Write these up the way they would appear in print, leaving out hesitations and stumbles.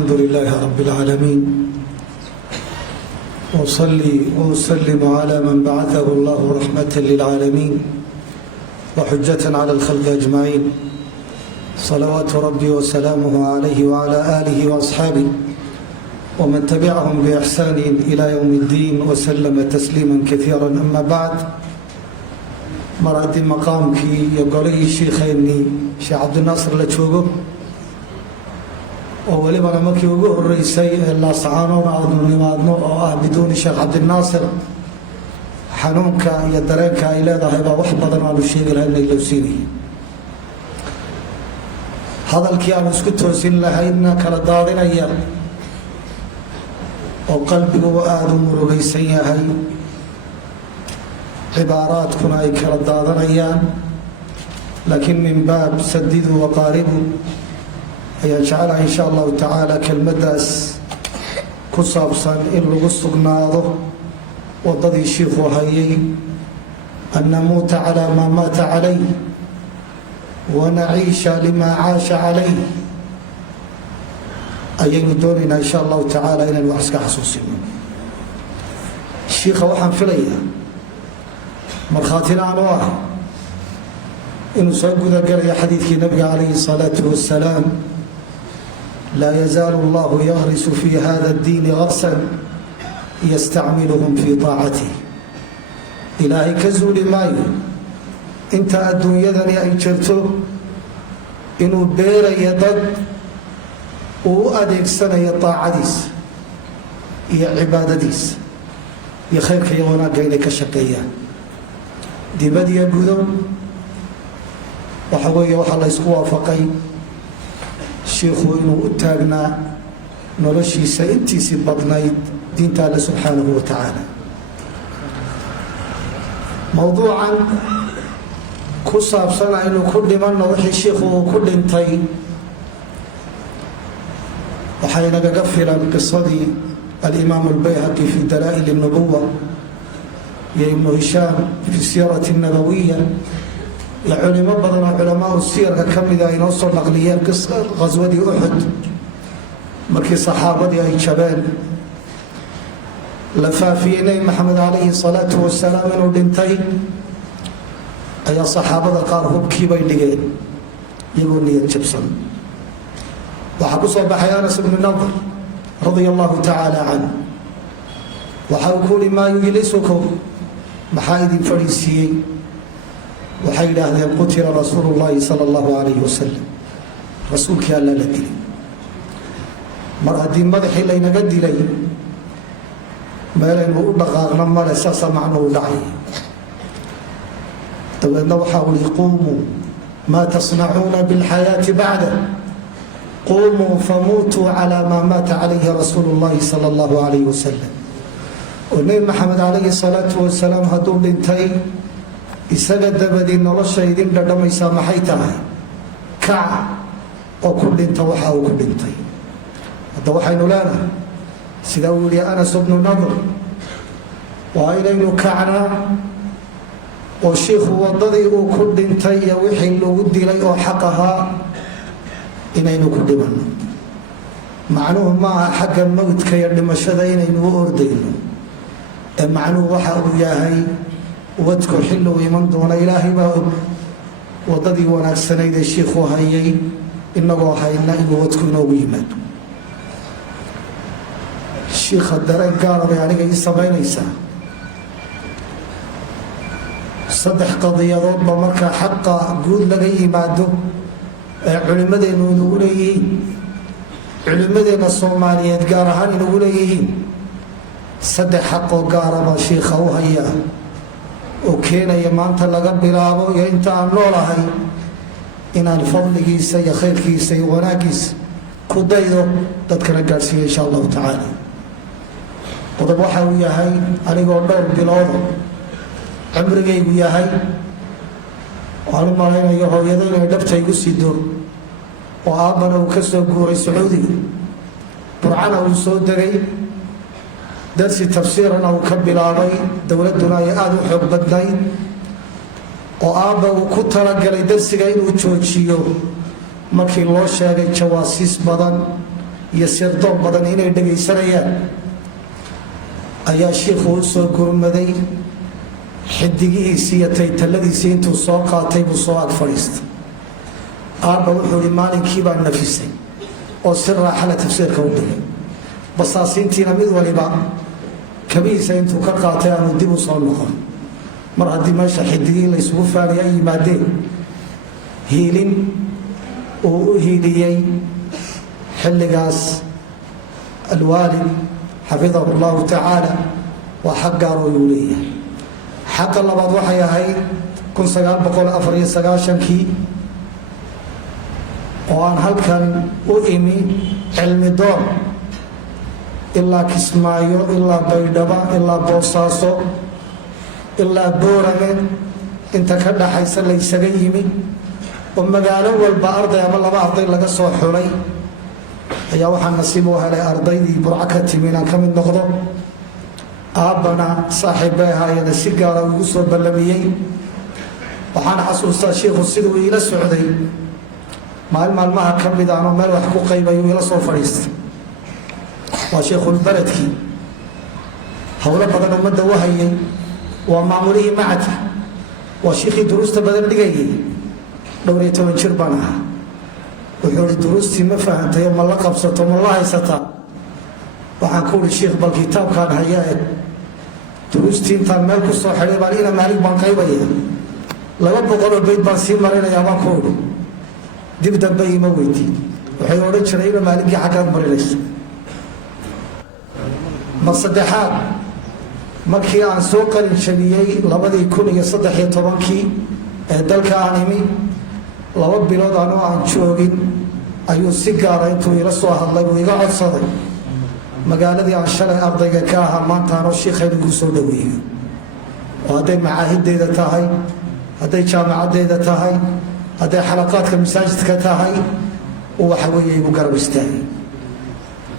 الحمد لله رب العالمين وأصلي وأسلم على من بعثه الله رحمة للعالمين وحجة على الخلق أجمعين صلوات ربي وسلامه عليه وعلى آله وأصحابه ومن تبعهم بإحسان إلى يوم الدين وسلم تسليما كثيرا. أما بعد مرأتي مقامك يقولي شيخيني شيخ عبد الناصر لجوجو oo walibana markii ugu horeysay la sacaanoona aanu nimaadno oo ah bidoon sheekh Cabdi Naasir xanuunka iyo dareenka ay leedahay baa wax badan aanu sheegi lahayn loo siinay hadalkii aan isku toosin lahayna kala daadinaya oo qalbigu aad u murugaysan yahay cibaaraadkuna ay kala daadanayaan laakiin min baab sadidu wa qaribu ayaan jecelahay insha allahu tacaala kelmaddaas ku saabsan in lagu sugnaado waddadii shiikhu hayay an namuuta calaa maa maata calayh wa naciisha limaa caasha calayh ayaynu doonaynaa insha allahu tacaala inaynu wax iska xasuusino. shiikha waxaan filayaa markhaatina aan u ah inuu soo gudagelaya xadiidkii nabiga calayhi salaatu wassalaam لا يزال الله يغرس في هذا الدين غرسا يستعملهم في طاعته. إلهي كزول ماي انت الدنيا ذني أي جرتو إنه بير يدد وأديك سنة يطاعديس يا عبادتيس يا خير كيوانا قينك الشقية دي بدي يقولون وحوية وحلا يسقوا فقي shiikhu inuu u taagnaa noloshiisa intiisii badnayd diinta alle subxaanahu wa tacaala. mowduucan ku saabsana inuu ku dhimanno wixii shiikhu uu ku dhintay waxay nagaga filan qisadii alimaam albayhaqi fi dalaa'il الnubuwa iyo ibnu hishaam fi siirati الnabawiya iyo culimo badan oo culamaa siyarka ka mid ah inoo soo naqliyeen qaswadii Uhud markii saxaabadii ay jabeen la faafiyey nabi maxamed calayhi salaatu wasalaam inuu dhintay ayaa saxaabada qaar hubkii bay dhigeen iyagoo niyad jabsan. waxaa ku soo baxay Anas ibn Nadr radia allahu tacaala canhu waxa uu ku yidhi maa yujlisukum maxaa idin fadhiisiiyey waxay yidhaahdeen qutila rasuulu llaahi sala allahu calayhi wasalam rasuulkii alla la dilay. mar haddii madaxii laynaga dilay meelaynu u dhaqaaqna male saasaa macnuhu dhacay. dabeedna waxaa uli quumuu maa tasnacuuna bilxayaati bacda quumuu famuutuu calaa maa maata calayhi rasuulu llaahi sala allahu calayhi wasalam. oo nebi maxamed calayhi salaatu wasalaam hadduu dhintay isaga dabadii nolosha idin dhadhamaysaa maxay tahay? kaca oo ku dhinta waxa uu ku dhintay. hadda waxaynu leenahay sida uu yihi Anas ibnu Nadr waa inaynu kacnaa oo shiikhu waddadii uu ku dhintay iyo wixii lagu dilay oo xaq ahaa inaynu ku dhimanno. macnuhu maaha xagga mawdka iyo dhimashada inaynu u ordayno ee macnuhu waxa uu yahay wadku xillu iman doona ilaahay baa og waddadii wanaagsanayd ee shiikhu hayay inagoo hayna inuu wadku inoogu yimaado. shiikha dareen gaara bay aniga ii samaynaysaa. saddex qadiyadoodba markaa xaqa guud laga yimaado ee culimmadeennu inagu leeyihiin culimmadeenna soomaaliyeed gaar ahaan inagu leeyihiin saddex xaqoo gaaraba shiikha u hayaa oo keenaya maanta laga bilaabo iyo inta aan noolahay inaan fadligiisa iyo khayrkiisa iyo wanaaggiisa ku daydo dadkana gaadhsiiya insha allahu tacaala. qodob waxa uu yahay anigoo dhowr biloodo cumrigaygu yahay waan u malaynayo hooyado inay dhabta igu sido oo aabbana uu ka soo guuray sacuudiga burcana uu soo degay darsi tafsiirana uu ka bilaabay dowladduna ay aada u xoog badnayd oo aabba uu ku talagalay darsiga inuu joojiyo markii loo sheegay jawaasiis badan iyo sirdoon badan inay dhagaysanayaan ayaa shiikhu u soo gurmaday xidigihiisii iyo taytalladiisii intuu soo qaatay buu soo ag fadhiistay. aabba wuxuu ihi maalinkii baa nafisay oo si raaxala tafsiirka u dhigay, basaasiintiina mid waliba kabihiisa intuu ka qaatay aanu dib u soo noqon. mar haddii meesha xidigihii la isugu faanay ay yimaadeen, hiilin uu u hiiliyey xilligaas alwaalid xafidahu allahu tacaala waa xaq gaaroo yuu leeyahay. xaqa labaad waxay ahayd 1994kii oo aan halkan u imi cilmi doon ilaa Kismaayo, ilaa Baydhaba, ilaa Boosaaso, ilaa Boorame, inta ka dhaxaysa la isaga yimi oo magaalo walba arday ama laba arday laga soo xulay ayaa waxaan nasiib u helay ardaydii Burco ka timi inaan ka mid noqdo. aabbana saaxiib bay ahaayeen, si gaara ugu soo ballamiyey. waxaan xasuustaa shiikhu siduu iila socday maalmaha ka mid aanoo meel wax ku qaybayu ila soo fadhiistay. waa shiikhulbeledkii howlo badan ummadda u hayay, waa maamulihii macadka, waa shiikhii duruusta badan dhigayay. 12 jir baan ahaa. wuxuu ihi duruustii ma fahantay, ma la qabsato, ma la haysataa? waxaan ku ihi shiikh bal kitaabkaan haya eg. duruustii intaan meel ku soo xidhay baan ina maalig baan qaybaya, 200 bayd baan sii marinayaa baan ku idhi. dib dambe ima weydiin. waxay odhan jiray ina maaligii xaggaad marinayso. mar saddexaad markii aan soo qalin jabiyey 2013 ee dalka aan imi, 2 bilood anoo aan joogin ayuu si gaara intuu ila soo hadlay uu iga codsaday magaaladii aan shalay ardayga ka ahaa maanta anoo shiikhayn ugu soo dhaweeyo. oo hadday macaahideeda tahay, hadday jaamacaddeeda tahay, hadday xalaqaadka masaajidka tahay, waxa weeye igu garab istaagay.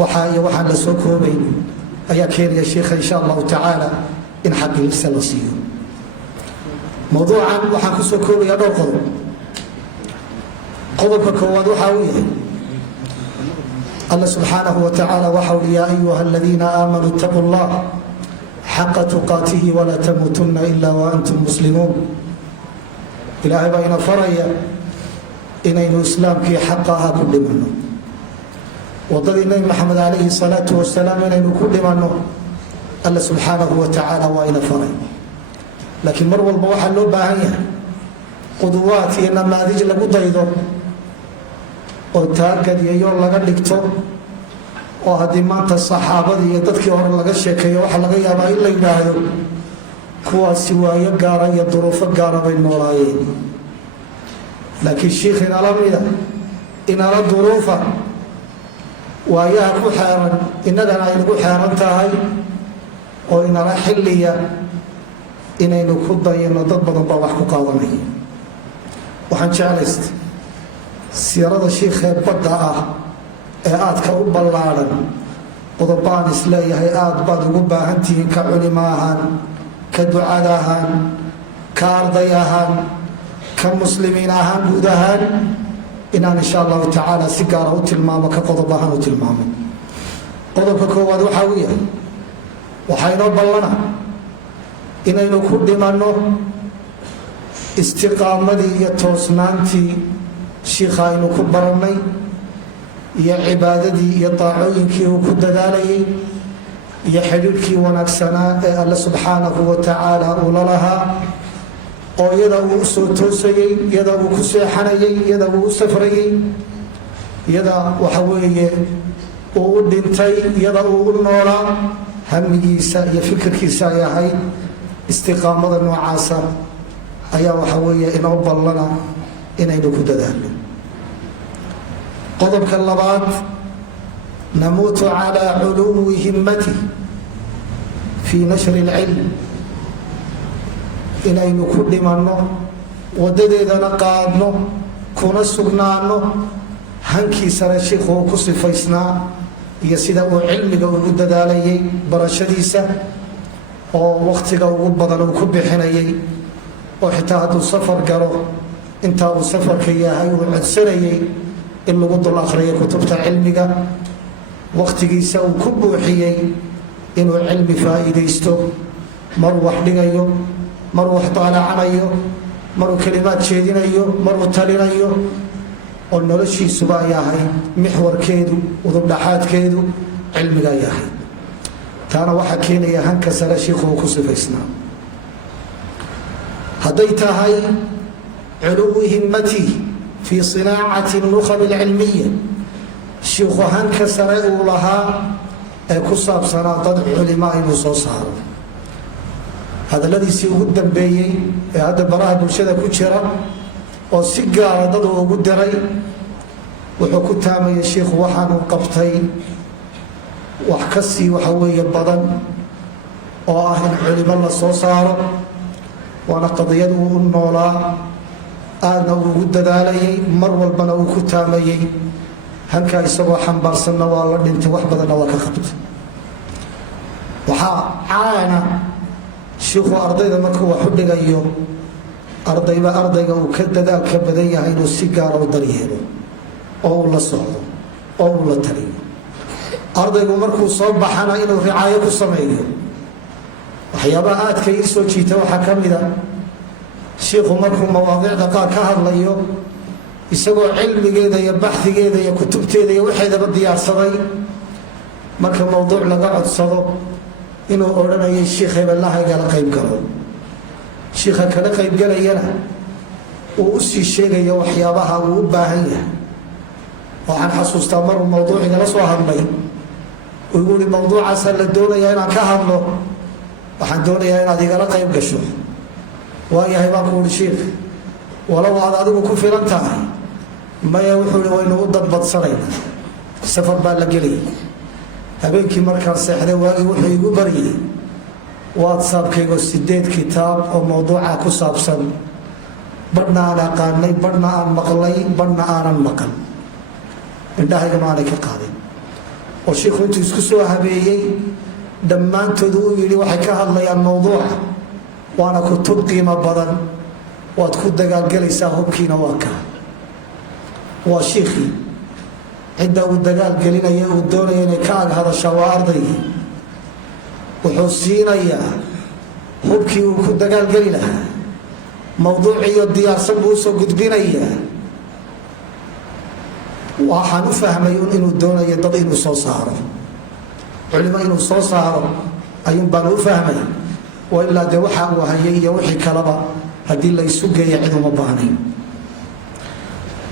waxaa iyo waxaan la soo koobayn ayaa keenaya shiikha insha allahu tacaala in xaqiisa la siiyo. mawduucan waxaan ku soo koobayaa dhowr qodob. qodobka koowaad waxa uu yahay Allah subxaanahu wa tacaala waxa uu yaa ayuha aladiina aamanuu ittaquu allah xaqa tuqaatihi walaa tamuutunna ilaa wa antum muslimuun. ilaahay baa ina faraya inaynu islaamkii xaqa ahaa ku dhimanno, waddadii nebi maxamed calayhi salaatu wasalaam inaynu ku dhimanno alla subxaanahu wa tacaala waa ina faray. laakiin mar walba waxaa loo baahan yahay quduwaad iyo namaadij lagu daydo oo taagadiyayo laga dhigto. oo haddii maanta saxaabadii iyo dadkii hore laga sheekeeyo waxaa laga yaabaa in la yidhaahdo kuwaasi waayo gaara iyo duruufo gaara bay noolaayeen. laakiin shiikh inala mida, inala duruufa, waayaha ku xeeran innagana aynagu xeeran tahay oo inala xilliya inaynu ku dayano. dad badan baa wax ku qaadanaya. waxaan jeclaystay siirada shiikhee badda ah ee aadka u ballaadhan, qodobaan isleeyahay aad baad ugu baahantihiin ka culimo ahaan, ka ducada ahaan, ka arday ahaan, ka muslimiin ahaan guud ahaan, inaan insha allahu tacaala si gaara u tilmaamo, ka qodob ahaan u tilmaamo. qodobka koowaad waxaa uu yahay waxaa inoo ballana inaynu ku dhimanno istiqaamadii iyo toosnaantii shiikha aynu ku barannay, iyo cibaadadii iyo daacooyinkii uu ku dadaalayay, iyo xidhiidhkii wanaagsanaa ee alle subxaanahu wa tacaala uu la lahaa, oo iyada uu u soo toosayey, iyada uu ku seexanayay, iyada uu u safrayey, iyada waxa weeye uu u dhintay, iyada uu u noolaa. hamigiisa iyo fikirkiisa ay ahayd istiqaamada noocaasa ayaa waxa weeye inoo ballana inaynu ku dadaalno. qodobka labaad, namuutu calaa culuwi himmati fii nashri alcilm. inaynu ku dhimanno, waddadeedana qaadno, kuna sugnaanno hankiisana shiikhu uu ku sifaysnaa iyo sida uu cilmiga ugu dadaalayay barashadiisa, oo wakhtiga ugu badan uu ku bixinayay, oo xitaa hadduu safar galo intaa uu safarka yahay uu codsanayay in lagu dul akhriyo kutubta cilmiga waqtigiisa uu ku buuxiyey inuu cilmi faa'iidaysto maruu wax dhigayo maruu wax daalacanayo maruu kelimaad jeedinayo maruu talinayo oo noloshiisuba ay ahayd mixwarkeedu udubdhaxaadkeedu cilmiga ay ahayd taana waxaa keenaya hanka sare shiikhu uu ku sifaysnaa hadday tahay culuwi himmati fii sinaacati nukhab alcilmiya shiikhu hanka sare uu lahaa ee ku saabsanaa dad culimaa inuu soo saaro hadalladiisii ugu dambeeyey ee hadda baraha bulshada ku jira oo si gaara dad uu ugu diray wuxuu ku taamayay shiikhu waxaanuu qabtay wax ka sii waxa weeye badan oo ah in culimo la soo saaro waana qadiyad uu u noolaa aadna uu ugu dadaalayay mar walbana uu ku taamayey hankaa isagoo xambaarsanna waa la dhintay wax badanna waa ka qabtay waxaa caana shiikhu ardayda markuu wax u dhigayo ardayba ardayga uu ka dadaalka badan yahay inuu si gaara u daryeelo oo uu la socdo oo uu la taliyo ardaygu markuu soo baxana inuu ricaayo ku sameeyo waxyaabaha aadka ii soo jiita waxaa ka mid a shiikhu markuu mawaadiicda qaar ka hadlayo isagoo cilmigeeda iyo baxigeeda iyo kutubteeda iyo waxeedaba diyaarsaday marka mowduuc laga codsado inuu odhanayay shiikh hebellahagala qayb galo shiikha kala qaybgalayana uu u sii sheegayo waxyaabaha uu u baahan yahay waxaan xasuustaa maruu mawduucigala soo hadlay uu igu ihi mawduucaasaa la doonayaa inaan ka hadlo waxaan doonayaa inaad igala qayb gasho waayahay baan ku uhi shiikh walow aad adigu ku filan tahay maya wuxuu ihi waynu u dadbadsanayna safar baa la gelayay habeenkii markaan seexday waagii wuxuu igu baryay whatsappkaygo 8 kitaab oo mawduuca ku saabsan badhna aan aqaanay badhna aan maqlay badhna aanan maqal indhahaygana aanay ka qaadin oo shiikhu intuu isku soo habeeyey dhammaantood uu yidhi waxay ka hadlayaan mawduuca waana kutub qiimo badan waad ku dagaalgelaysaa hubkiina waa kaa waa shiikhii cidda uu dagaalgelinaya uu doonaya inay ka ag hadashaa waa ardaygii wuxuu siinayaa hubkii uu ku dagaalgeli lahaa mawduuciyo diyaarsan buu usoo gudbinayaa waxaan u fahmay inuu doonayo dad inuu soo saaro culimo inuu soo saaro ayuun baan u fahmay oo ilaa dee waxa uu hayay iyo wixii kaleba haddii la isu geeya cid uma baahnayn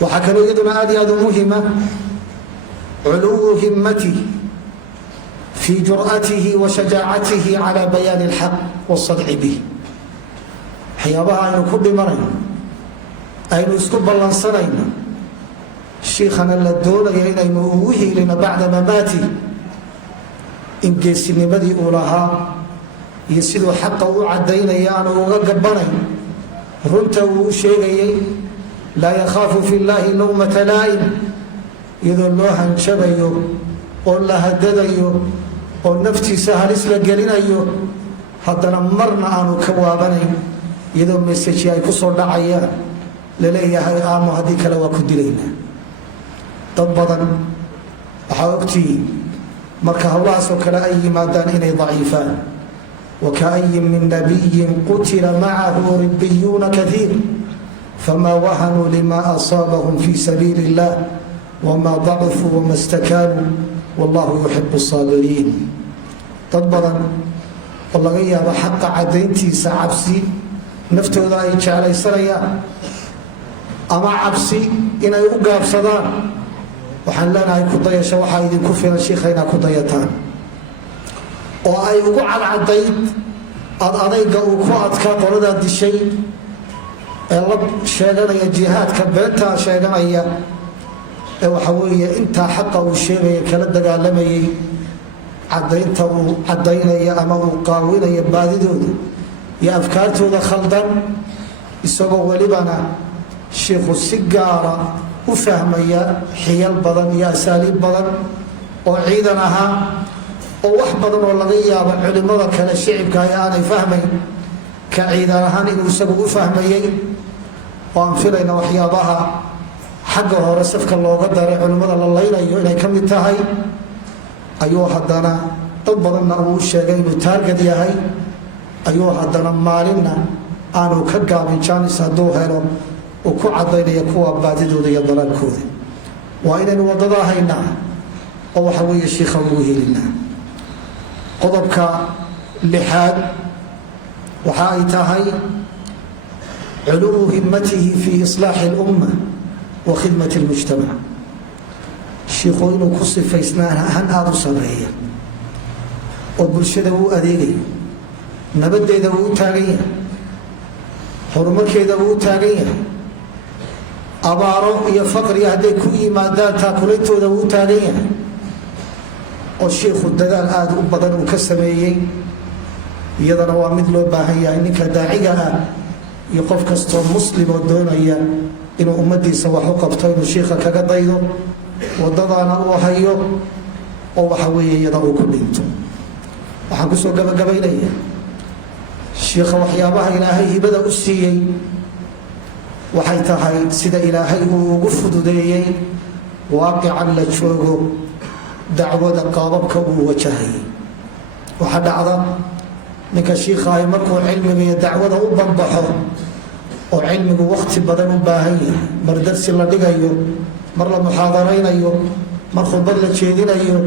waxaa kaloo iyaduna aad iyo aad u muhima culuwu himmati في جرأته وشجاعته على بيان الحق والصدع به waxyaabaha aynu ku dhimanayno aynu isku ballansanayno shiikhana la doonaya inaynu ugu hiilino bacda mamaati in geesinimadii uu lahaa iyo siduu xaqa u cadaynaya aanu uga gabanayn runta uu u sheegayay laa yakhaafu fi llaahi lawmata laa'im iyadoo loo hanjabayo oo la hadadayo oo naftiisa halis la gelinayo haddana marna aanu ka waabanayn iyadoo meseji ay ku soo dhacayaan laleeyahay aamo haddii kale waa ku dilaynaa dad badan waxaa ogtihiin marka howlahaasoo kale ay yimaadaan inay daciifaan wakaayin min nabiyin qutila macahu ribiyuuna kaiir famaa wahanuu lima asaabahum fi sabiili illah wamaa dacufuu wama stakaanuu wallahu yuxibu saabiriin dad badan oo laga yaabo xaqa cadayntiisa cabsi naftooda ay jeclaysanayaan ama cabsi inay u gaabsadaan waxaan leenahay ku dayasho waxaa idinku filan shiikha inaad ku dayataan oo ay ugu cadcadayd adayga uu ku adkaa qoladaa dishay ee la sheeganaya jihaadka beentaa sheeganaya ee waxa weeye intaa xaqa uu sheegaya kala dagaalamayay cadaynta uu cadaynaya ama uu qaawinaya baadidooda iyo afkaartooda khaldan isagoo welibana shiikhu si gaara u fahmaya xiyal badan iyo asaaliib badan oo ciidan ahaa oo wax badan oo laga yaabo culimada kale shicibka ay aanay fahmayn ka ciidan ahaan inuu isagu u fahmayay oo aan filayna waxyaabaha xagga hore safka looga daray culimmada la laynayo inay ka mid tahay ayuu haddana dad badanna uu sheegay inuu taargad yahay ayuu haddana maalinna aanu ka gaabin jaanis hadduu helo uu ku caddaynaya kuwa baadidooda iyo dalaalkooda waa inaynu waddadaa haynaa oo waxa weeye shiikha ugu helinaa qodobka lixaad waxa ay tahay culuwu himmatihi fi islaaxi lumma wa khidmati lmujtamac shiikhu inuu ku sifaysnaan ahaan aada u sameeya oo bulshada uu adeegaya nabaddeeda uu u taagan yahay horumarkeeda uu u taagan yahay abaaro iyo faqriga hadday ku yimaadaan taakulayntooda uu u taagan yahay oo shiikhu dadaal aada u badan uu ka sameeyey iyadana waa mid loo baahan yahay ninka daaciga ah iyo qof kastoo muslim oo doonaya inuu ummadiisa wax u qabto inuu shiikha kaga daydo wadadaana uu hayo oo waxa weeye iyada uu ku dhinto waxaan kusoo gabagabaynaya shiikha waxyaabaha ilaahay hibada u siiyey waxay tahay sida ilaahay uu ugu fududeeyey waaqican la joogo dacwada qaababka uu wajahayay waxaa dhacda ninka shiikhahay markuu cilmiga iyo dacwada u banbaxo oo cilmigu waqti badan u baahan yahay mar darsi la dhigayo mar la muxaadaraynayo mar khudbad la jeedinayo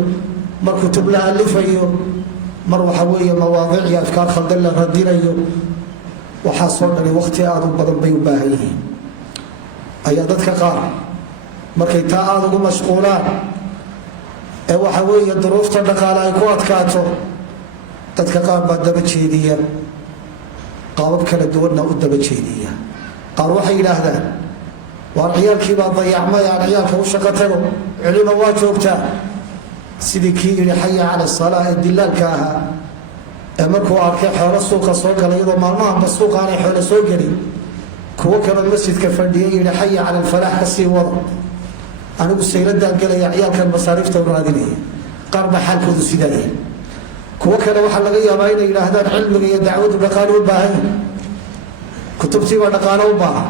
mar kutub la alifayo mar waxa weeye mawaadiic iyo afkaar khaldan la radinayo waxaasoo dhani waqti aada u badan bay u baahan yihiin ayaa dadka qaar markay taa aada ugu mashquulaan ee waxa weeye duruufta dhaqaale ay ku adkaato dadka qaar baa daba jeediya qaabab kala duwanna u daba jeediya qaar waxay yidhaahdaan waar ciyaalkiibaa dayacmay aan ciyaalka u shaqo tago culimo waa joogtaa sidii kii yidhi xaya cala salaa ee dilaalka ahaa ee markuu arkay xoolo suuqa soo galay iyadoo maalmahanba suuqa aanay xoolo soo gelin kuwo kaloo masjidka fadhiyay yidhi xaya cala alfalaax ka sii wada anigu sayladaan gelaya ciyaalkan masaariifta u raadinaya qaar baa xaalkoodu sidaaya kuwo kale waxaa laga yaabaa inay yidhaahdaan cilmiga iyo dacwadu dhaqaalo u baahan yahi kutubtiibaa dhaqaalo u baahan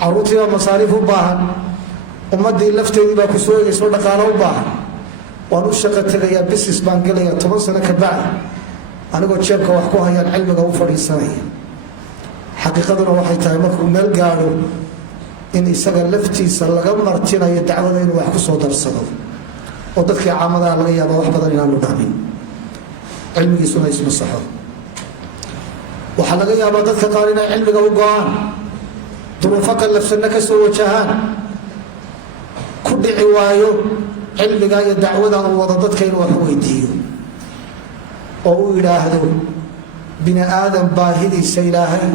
caruurtiibaa masaariif u baahan ummadii lafteedii baa ku soo egayso dhaqaalo u baahan waan u shaqo tegayaa business baan gelaya 10 sano ka bacdi anigoo jeebka wax ku hayaan cilmiga u fadhiisanaya xaqiiqaduna waxay tahay markuu meel gaadho in isaga laftiisa laga martinayo dacwada inuu wax ku soo darsado oo dadkii caamadaha laga yaaba wax badan inaanu dhaamin cilmigiisuna isma saxo waxaa laga yaabaa dadka qaar inay cilmiga u go-aan duruufo qallafsanna ka soo wajahaan ku dhici waayo cilmiga iyo dacwada uu wado dadka inuu wax weydiiyo oo uu yidhaahdo bini aadam baahidiisa ilaahay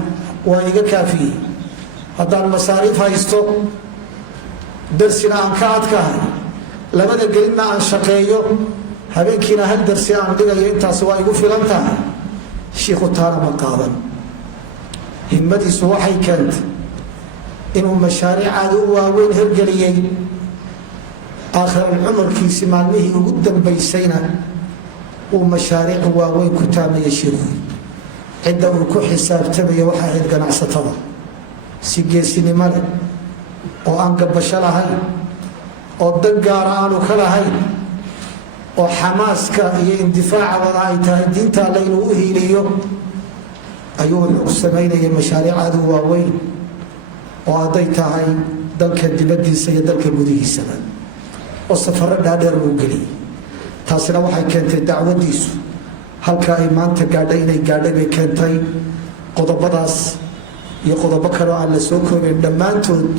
waa iga kaafiyey haddaan masaariif haysto darsina aan ka adkahay labada gelinna aan shaqeeyo habeenkiina hal darsi aan dhigayo intaas waa igu filan tahay shiikhu taana ma qaadan himmadiisu waxay keentay inuu mashaariic aada u waaweyn hirgeliyey aakhiran cumarkiisi maalmihii ugu dambaysayna uu mashaariic waaweyn ku taamaya shiikhu cidda uu ku xisaabtamaya waxay ahayd ganacsatada si geesinimo leh oo aan gabasho lahayn oo dan gaara aanu ka lahayn oo xamaaska iyo indifaaca wada ay tahay diinta alle inuu u hiiliyo ayuu wuxuu samaynayay mashaariic aada u waaweyn oo hadday tahay dalka dibaddiisa iyo dalka gudihiisaba oo safaro dhaadheer uu geliyay taasina waxay keentay dacwadiisu halka ay maanta gaadhay inay gaadhay bay keentay qodobadaas iyo qodobo kale oo aan la soo koobin dhammaantood